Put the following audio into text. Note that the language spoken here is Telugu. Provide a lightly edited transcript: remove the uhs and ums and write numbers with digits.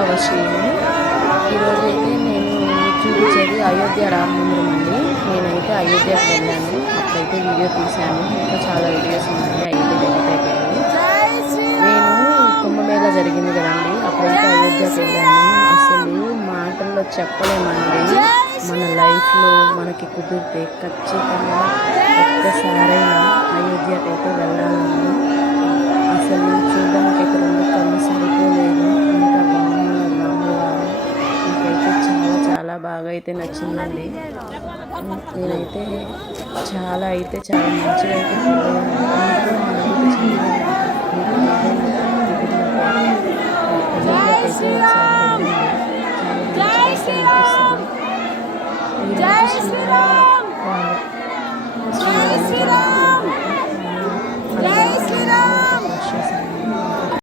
6వ శ్రీని. ఈరోజు అయితే నేను చూపించేది అయోధ్య రామ మందిరం అండి. నేనైతే అయోధ్యకు వెళ్ళాను, అప్పుడైతే వీడియో తీశాను. ఇంకా చాలా వీడియోస్ ఉన్నాయి. అయోధ్య డెలిట్ అయిపోయాయి. నేను కుంభమేళ జరిగింది కదండి, అప్పుడైతే అయోధ్యకు వెళ్ళాను. అసలు మాటల్లో చెప్పలేమండి. మన లైఫ్లో మనకి కుదిరితే ఖచ్చితంగా ఒక్కసారైనా అయోధ్యకైతే వెళ్ళాలండి. అసలు చూడడానికి అయితే 2 కళ్ళు సరిపోలేదు, అంత బాగున్నారు రాములు గారు. నాకైతే చాలా చాలా బాగా అయితే నచ్చిందండి. నేనైతే చాలా మంచిగా అయితే ఫీల్ అయ్యాను.